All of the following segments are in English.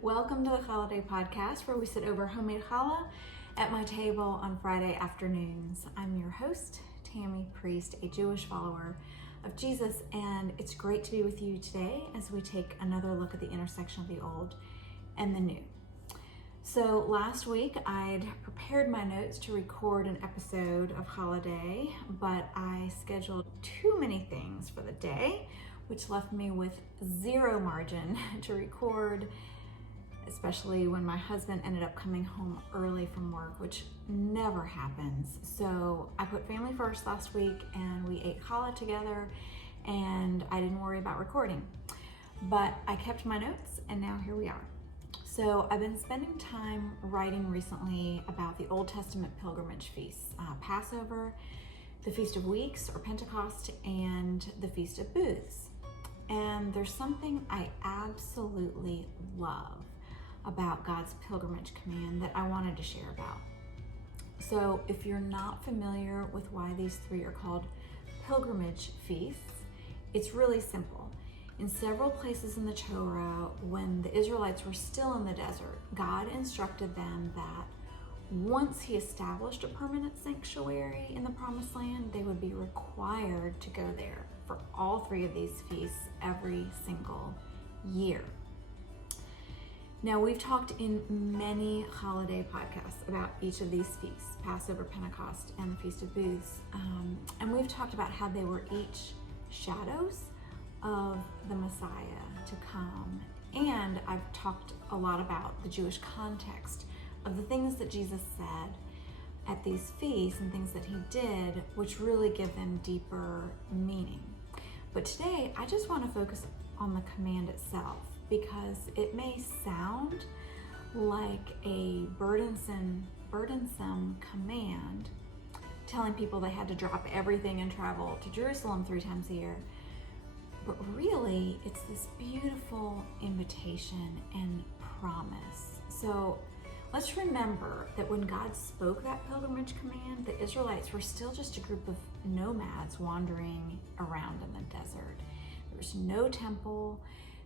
Welcome to the Holiday Podcast, where we sit over homemade challah at my table on Friday afternoons. I'm your host, Tammy Priest, a Jewish follower of Jesus, and it's great to be with you today as we take another look at the intersection of the old and the new. So last week I'd prepared my notes to record an episode of Holiday, but I scheduled too many things for the day, which left me with zero margin to record, especially when my husband ended up coming home early from work, which never happens. So I put family first last week and we ate challah together, and I didn't worry about recording. But I kept my notes, and now here we are. So I've been spending time writing recently about the Old Testament pilgrimage feasts, Passover, the Feast of Weeks or Pentecost, and the Feast of Booths. And there's something I absolutely love about God's pilgrimage command that I wanted to share about. So if you're not familiar with why these three are called pilgrimage feasts, it's really simple. In several places in the Torah, when the Israelites were still in the desert, God instructed them that once He established a permanent sanctuary in the Promised Land, they would be required to go there for all three of these feasts every single year. Now, we've talked in many holiday podcasts about each of these feasts, Passover, Pentecost, and the Feast of Booths, and we've talked about how they were each shadows of the Messiah to come. And I've talked a lot about the Jewish context of the things that Jesus said at these feasts and things that He did, which really give them deeper meaning. But today, I just want to focus on the command itself, because it may sound like a burdensome command, telling people they had to drop everything and travel to Jerusalem 3 times a year. But really, it's this beautiful invitation and promise. So let's remember that when God spoke that pilgrimage command, the Israelites were still just a group of nomads wandering around in the desert. There was no temple.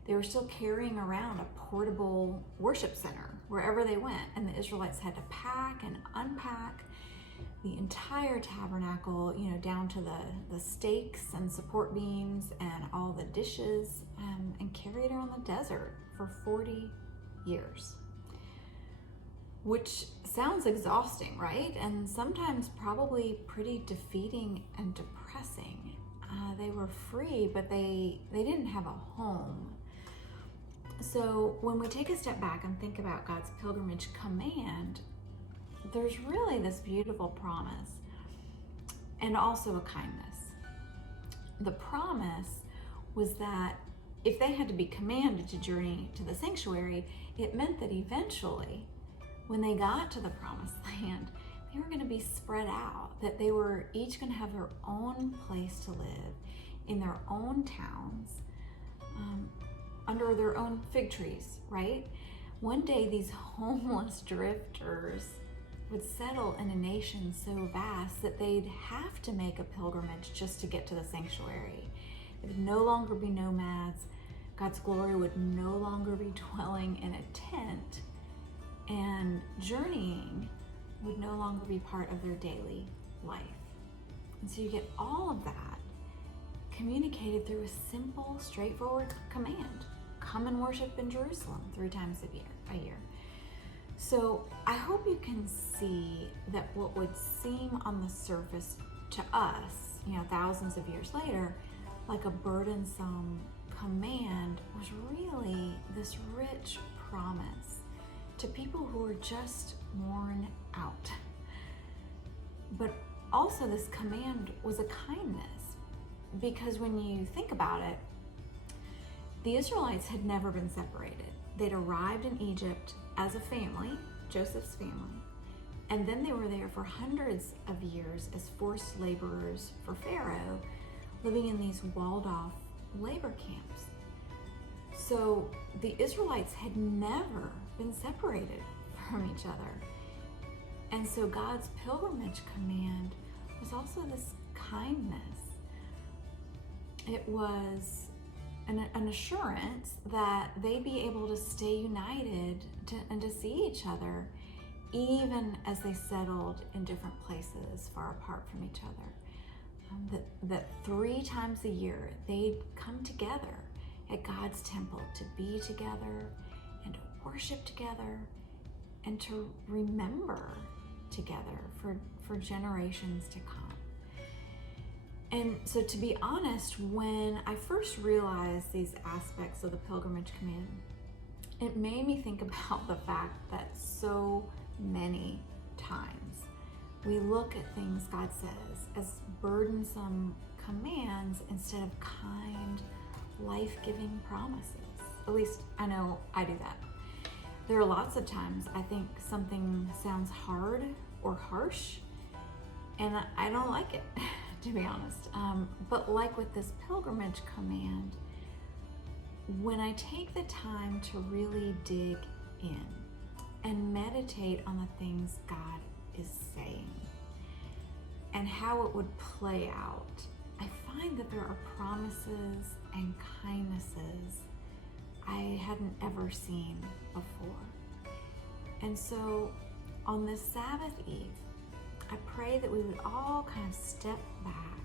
They were still carrying around a portable worship center wherever they went, and the Israelites had to pack and unpack the entire tabernacle, down to the stakes and support beams and all the dishes, and carry it around the desert for 40 years. Which sounds exhausting, right? And sometimes probably pretty defeating and depressing. They were free, but they didn't have a home. So when we take a step back and think about God's pilgrimage command, there's really this beautiful promise and also a kindness. The promise was that if they had to be commanded to journey to the sanctuary, it meant that eventually, when they got to the Promised Land, they were going to be spread out, that they were each going to have their own place to live in their own towns, under their own fig trees, right? One day these homeless drifters would settle in a nation so vast that they'd have to make a pilgrimage just to get to the sanctuary. They would no longer be nomads. God's glory would no longer be dwelling in a tent, and journeying would no longer be part of their daily life. And so you get all of that communicated through a simple, straightforward command. Come and worship in Jerusalem 3 times a year. So I hope you can see that what would seem on the surface to us, thousands of years later, like a burdensome command, was really this rich promise to people who were just worn out. But also this command was a kindness, because when you think about it, the Israelites had never been separated. They'd arrived in Egypt as a family, Joseph's family, and then they were there for hundreds of years as forced laborers for Pharaoh, living in these walled-off labor camps. So the Israelites had never been separated from each other. And so God's pilgrimage command was also this kindness. It was an assurance that they'd be able to stay united and to see each other even as they settled in different places far apart from each other. That 3 times a year they'd come together at God's temple to be together and to worship together and to remember together for generations to come. And so, to be honest, when I first realized these aspects of the pilgrimage command, it made me think about the fact that so many times we look at things God says as burdensome commands instead of kind, life-giving promises. At least I know I do that. There are lots of times I think something sounds hard or harsh, and I don't like it, to be honest. But like with this pilgrimage command, when I take the time to really dig in and meditate on the things God is saying and how it would play out, I find that there are promises and kindnesses I hadn't ever seen before. And so on this Sabbath Eve, I pray that we would all kind of step back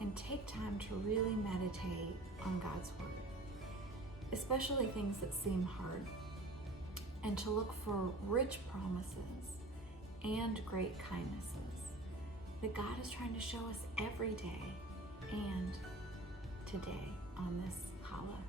and take time to really meditate on God's Word, especially things that seem hard, and to look for rich promises and great kindnesses that God is trying to show us every day and today on this challah.